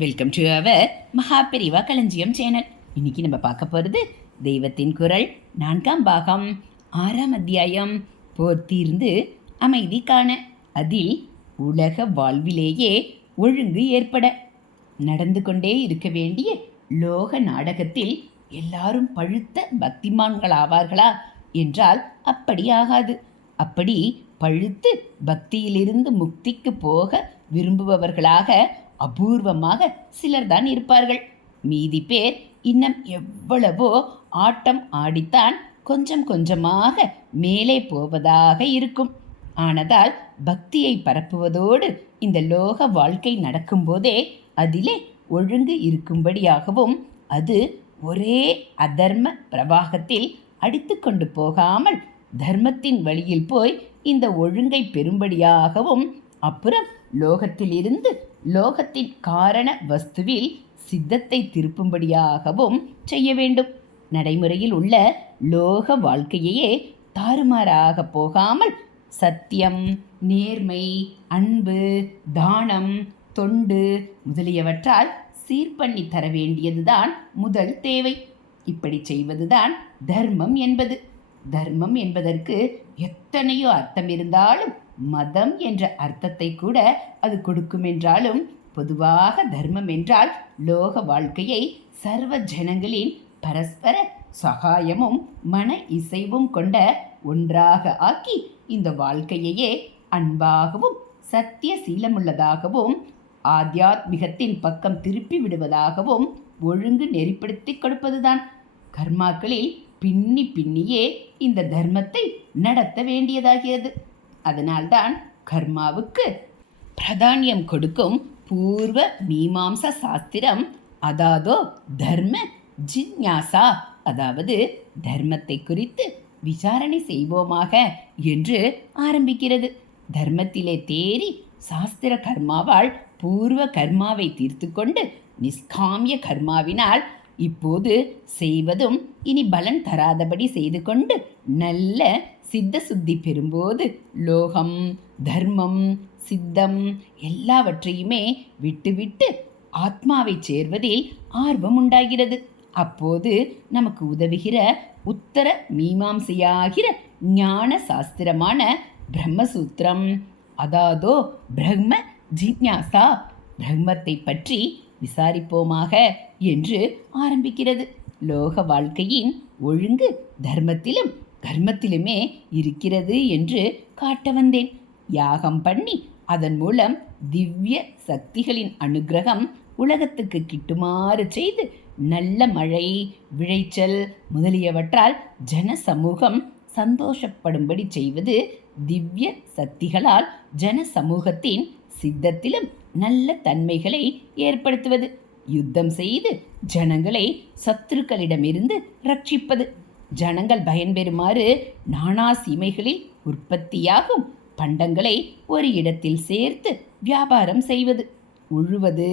Welcome to our Maha Periyava களஞ்சியம் channel. இன்னைக்கு நம்ம பார்க்க போகிறது தெய்வத்தின் குரல் 4ஆம் பாகம் 6ஆம் அத்தியாயம் போர் தீர்ந்து அமைதி காண. அதில் உலக வாழ்விலேயே ஒழுங்கு ஏற்பட நடந்து கொண்டே இருக்க வேண்டிய லோக நாடகத்தில் எல்லாரும் பழுத்த பக்திமான்களாவார்களா என்றால் அப்படி ஆகாது. அப்படி பழுத்து பக்தியிலிருந்து முக்திக்கு போக விரும்புபவர்களாக அபூர்வமாக சிலர்தான் இருப்பார்கள். மீதி பேர் இன்னும் எவ்வளவோ ஆட்டம் ஆடித்தான் கொஞ்சம் கொஞ்சமாக மேலே போவதாக இருக்கும். ஆனதால் பக்தியை பரப்புவதோடு இந்த லோக வாழ்க்கை நடக்கும்போதே அதிலே ஒழுங்கு இருக்கும்படியாகவும் அது ஒரே அதர்ம பிரவாகத்தில் அடித்து கொண்டு போகாமல் தர்மத்தின் வழியில் போய் இந்த ஒழுங்கை பெறும்படியாகவும் அப்புறம் லோகத்திலிருந்து லோகத்தின் காரண வஸ்துவில் சித்தத்தை திருப்பும்படியாகவும் செய்ய வேண்டும். நடைமுறையில் உள்ள லோக வாழ்க்கையே தாறுமாறாக போகாமல் சத்தியம், நேர்மை, அன்பு, தானம், தொண்டு முதலியவற்றால் சீர்பண்ணி தர வேண்டியதுதான் முதல் தேவை. இப்படி செய்வதுதான் தர்மம் என்பது. தர்மம் என்பதற்கு எத்தனையோ அர்த்தம் இருந்தாலும் மதம் என்ற அர்த்தத்தை கூட அது கொடுக்கும் என்றாலும் பொதுவாக தர்மம் என்றால் லோக வாழ்க்கையை சர்வ ஜனங்களின் பரஸ்பர சகாயமும் மன இசைவும் கொண்ட ஒன்றாக ஆக்கி இந்த வாழ்க்கையையே அன்பாகவும் சத்திய சீலமுள்ளதாகவும் ஆத்தியாத்மிகத்தின் பக்கம் திருப்பி விடுவதாகவும் ஒழுங்கு நெறிப்படுத்தி கொடுப்பதுதான். கர்மாக்களில் பின்னி பின்னியே இந்த தர்மத்தை நடத்த வேண்டியதாகிறது. அதனால்தான் கர்மாவுக்கு பிராதானியம் கொடுக்கும் பூர்வ மீமாம்ச சாஸ்திரம் அதாதோ தர்ம ஜிஞ்ஞாசா, அதாவது தர்மத்தை குறித்து விசாரணை செய்வோமாக என்று ஆரம்பிக்கிறது. தர்மத்திலே தேறி சாஸ்திர கர்மாவால் பூர்வ கர்மாவை தீர்த்து கொண்டு நிஷ்காமிய கர்மாவினால் இப்போது செய்வதும் இனி பலன் தராதபடி செய்து கொண்டு நல்ல சித்த சுத்தி பெறும்போது லோகம், தர்மம், சித்தம் எல்லாவற்றையுமே விட்டுவிட்டு ஆத்மாவை சேர்வதில் ஆர்வம் உண்டாகிறது. அப்போது நமக்கு உதவுகிற உத்தர மீமாம்சையாகிற ஞான சாஸ்திரமான பிரம்மசூத்திரம் அதாதோ பிரம்ம ஜிக்ஞாசா, பிரம்மத்தை பற்றி விசாரிப்போமாக என்று ஆரம்பிக்கிறது. லோக வாழ்க்கையின் ஒழுங்கு தர்மத்திலும் கர்மத்திலுமே இருக்கிறது என்று காட்ட வந்தேன். யாகம் பண்ணி அதன் மூலம் திவ்ய சக்திகளின் அனுகிரகம் உலகத்துக்கு கிட்டுமாறு செய்து நல்ல மழை, விளைச்சல் முதலியவற்றால் ஜன சமூகம் சந்தோஷப்படும்படி செய்வது, திவ்ய சக்திகளால் ஜன சமூகத்தின் சித்தத்திலும் நல்ல தன்மைகளை ஏற்படுத்துவது, யுத்தம் செய்து ஜனங்களை சத்துருக்களிடமிருந்து ரட்சிப்பது, ஜனங்கள் பயன்பெறுமாறு நானா சீமைகளில் உற்பத்தியாகும் பண்டங்களை ஒரு இடத்தில் சேர்த்து வியாபாரம் செய்வது, உழுவது,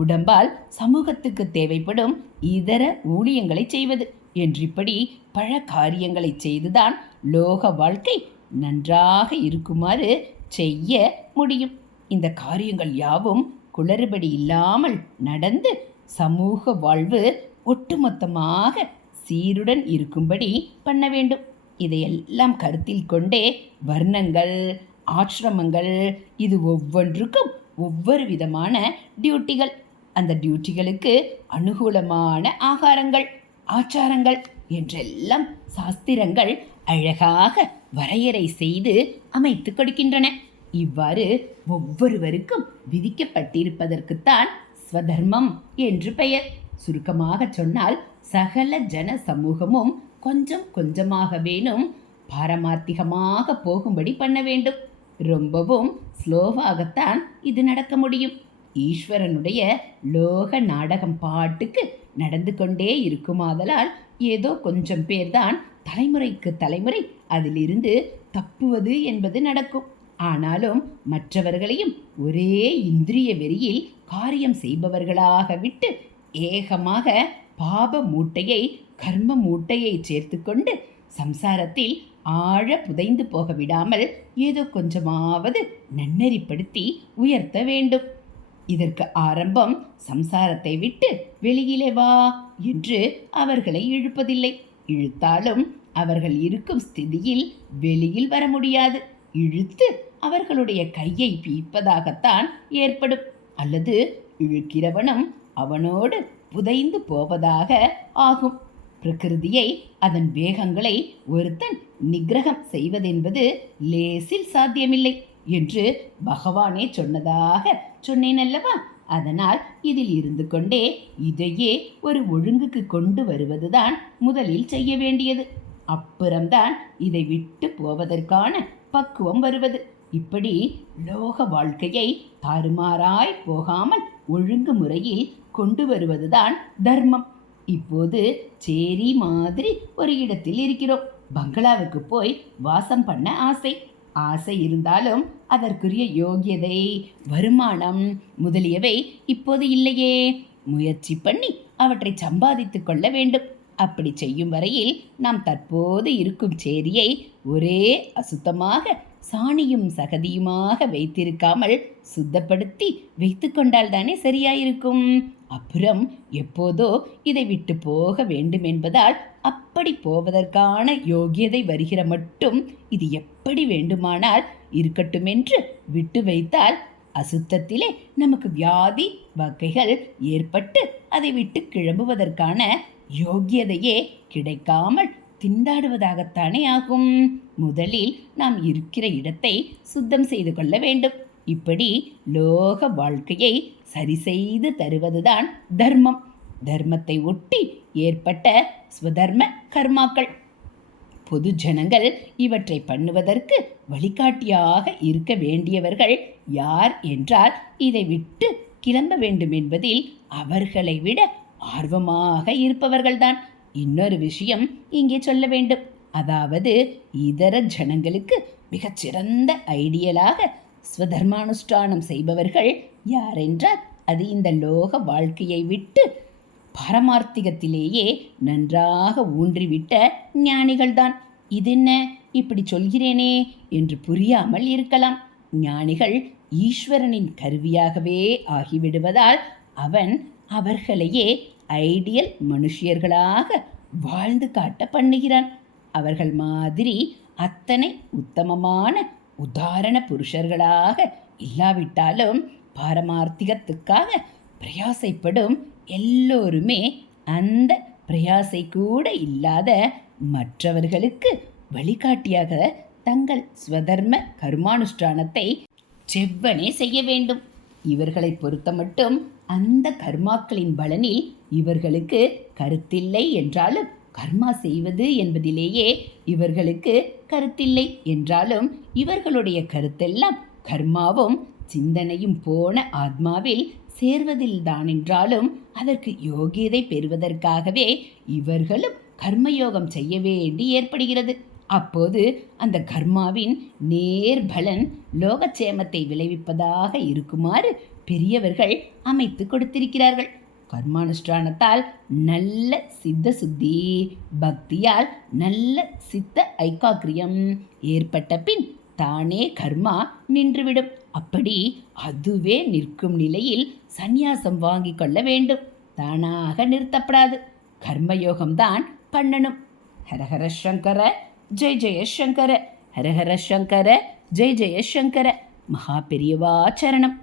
உடம்பால் சமூகத்துக்கு தேவைப்படும் இதர ஊழியங்களை செய்வது என்றிப்படி பல காரியங்களை செய்துதான் லோக வாழ்க்கை நன்றாக இருக்குமாறு செய்ய முடியும். இந்த காரியங்கள் யாவும் குளறுபடி இல்லாமல் நடந்து சமூக வாழ்வு ஒட்டுமொத்தமாக சீருடன் இருக்கும்படி பண்ண வேண்டும். இதையெல்லாம் கருத்தில் கொண்டே வர்ணங்கள், ஆசிரமங்கள் இது ஒவ்வொன்றுக்கும் ஒவ்வொரு விதமான டியூட்டிகள், அந்த டியூட்டிகளுக்கு அனுகூலமான ஆகாரங்கள், ஆச்சாரங்கள் என்றெல்லாம் சாஸ்திரங்கள் அழகாக வரையறை செய்து அமைத்து கொடுக்கின்றன. இவ்வாறு ஒவ்வொருவருக்கும் விதிக்கப்பட்டிருப்பதற்குத்தான் ஸ்வதர்மம் என்று பெயர். சுருக்கமாக சொன்னால் சகல ஜன சமூகமும் கொஞ்சம் கொஞ்சமாக வேணும் பாரமார்த்திகமாக போகும்படி பண்ண வேண்டும். ரொம்பவும் ஸ்லோவாகத்தான் இது நடக்க முடியும். ஈஸ்வரனுடைய லோக நாடகம் பாட்டுக்கு நடந்து கொண்டே இருக்குமாதலால் ஏதோ கொஞ்சம் பேர்தான் தலைமுறைக்கு தலைமுறை அதிலிருந்து தப்புவது என்பது நடக்கும். ஆனாலும் மற்றவர்களையும் ஒரே இந்திரிய வெறியில் காரியம் செய்பவர்களாக விட்டு ஏகமாக பாப மூட்டையை கர்ம மூட்டையை சேர்த்து கொண்டு சம்சாரத்தில் ஆழ புதைந்து போக விடாமல் ஏதோ கொஞ்சமாவது நன்னெறிப்படுத்தி உயர்த்த வேண்டும். இதற்கு ஆரம்பம் சம்சாரத்தை விட்டு வெளியிலே வா என்று அவர்களை இழுப்பதில்லை. இழுத்தாலும் அவர்கள் இருக்கும் ஸ்திதியில் வெளியில் வர முடியாது. இழுத்து அவர்களுடைய கையை பீப்பதாகத்தான் ஏற்படும். அல்லது இழுக்கிறவனும் அவனோடு புதைந்து போவதாக ஆகும். பிரகிருதியை, அதன் வேகங்களை ஒருத்தன் நிகிரகம் செய்வதென்பது லேசில் சாத்தியமில்லை என்று பகவானே சொன்னதாக சொன்னேன் அல்லவா? அதனால் இதில் இருந்து கொண்டே இதையே ஒரு ஒழுங்குக்கு கொண்டு வருவதுதான் முதலில் செய்ய வேண்டியது. அப்புறம்தான் இதை விட்டு போவதற்கான பக்குவம் வருவது. இப்படி லோக வாழ்க்கையை தாறுமாறாய் போகாமல் ஒழுங்கு முறையில் கொண்டு வருவதுதான் தர்மம். இப்போது சேரி மாதிரி ஒரு இடத்தில் இருக்கிறோம். பங்களாவுக்கு போய் வாசம் பண்ண ஆசை இருந்தாலும் அதற்குரிய யோகியதை, வருமானம் முதலியவை இப்போது இல்லையே. முயற்சி பண்ணி அவற்றை சம்பாதித்து கொள்ள வேண்டும். அப்படி செய்யும் வரையில் நாம் தற்போது இருக்கும் சேரியை ஒரே அசுத்தமாக சாணியும் சகதியுமாக வைத்திருக்காமல் சுத்தப்படுத்தி வைத்து கொண்டால் தானே சரியாயிருக்கும். அப்புறம் எப்போதோ இதை விட்டு போக வேண்டும் என்பதால் அப்படி போவதற்கான யோகியதை வருகிற மட்டும் இது எப்படி வேண்டுமானால் இருக்கட்டும் என்று விட்டு வைத்தால் அசுத்தத்திலே நமக்கு வியாதி வகைகள் ஏற்பட்டு அதை விட்டு கிளம்புவதற்கான யோகியதையே கிடைக்காமல் திண்டாடுவதாகத்தானே ஆகும். முதலில் நாம் இருக்கிற இடத்தை சுத்தம் செய்து கொள்ள வேண்டும். இப்படி லோக வாழ்க்கையை சரி செய்து தருவதுதான் தர்மம். தர்மத்தை ஒட்டி ஏற்பட்ட ஸ்வதர்ம கர்மாக்கள். பொது ஜனங்கள் இவற்றை பண்ணுவதற்கு வழிகாட்டியாக இருக்க வேண்டியவர்கள் யார் என்றால் இதை விட்டு கிளம்ப வேண்டும் என்பதில் அவர்களை விட ஆர்வமாக இருப்பவர்கள்தான். இன்னொரு விஷயம் இங்கே சொல்ல வேண்டும். அதாவது இதர ஜனங்களுக்கு மிகச்சிறந்த ஐடியலாக ஸ்வதர்மானுஷ்டானம் செய்பவர்கள் யாரென்றால் அது இந்த லோக வாழ்க்கையை விட்டு பாரமார்த்திகத்திலேயே நன்றாக ஊன்றிவிட்ட ஞானிகள்தான். இதென்ன இப்படி சொல்கிறேனே என்று புரியாமல் இருக்கலாம். ஞானிகள் ஈஸ்வரனின் கருவியாகவே ஆகிவிடுவதால் அவன் அவர்களையே ஐடியல் மனுஷியர்களாக வாழ்ந்து காட்ட பண்ணுகிறான். அவர்கள் மாதிரி அத்தனை உத்தமமான உதாரண புருஷர்களாக இல்லாவிட்டாலும் பாரமார்த்திகத்துக்காக பிரயாசைப்படும் எல்லோருமே அந்த பிரயாசை கூட இல்லாத மற்றவர்களுக்கு வழிகாட்டியாக தங்கள் ஸ்வதர்ம கர்மானுஷ்டானத்தை செவ்வனே செய்ய வேண்டும். இவர்களை பொறுத்த மட்டும் அந்த கர்மாக்களின் பலனில் இவர்களுக்கு கருத்தில்லை என்றாலும், கர்மா செய்வது என்பதிலேயே இவர்களுக்கு கருத்தில்லை என்றாலும், இவர்களுடைய கருத்தெல்லாம் கர்மாவும் சிந்தனையும் போன ஆத்மாவில் சேர்வதில்தானென்றாலும் அதற்கு யோகியதை பெறுவதற்காகவே இவர்களும் கர்மயோகம் செய்ய வேண்டி ஏற்படுகிறது. அப்போது அந்த கர்மாவின் நேர்பலன் லோகக்ஷேமத்தை விளைவிப்பதாக இருக்குமாறு பெரியவர்கள் அமைத்து கொடுத்திருக்கிறார்கள். கர்மானுஷ்டானத்தால் நல்ல சித்த சுத்தி, பக்தியால் நல்ல சித்த ஐக்காக்கிரியம் ஏற்பட்ட பின் தானே கர்மா நின்றுவிடும். அப்படி அதுவே நிற்கும் நிலையில் சந்நியாசம் வாங்கி கொள்ள வேண்டும். தானாக நிறுத்தப்படாது. கர்மயோகம்தான் பண்ணணும். ஹரஹர சங்கர ஜெய் ஜெயசங்கர, ஹரஹர சங்கர ஜெய் ஜெயசங்கர. மகா பெரியவா சரணம்.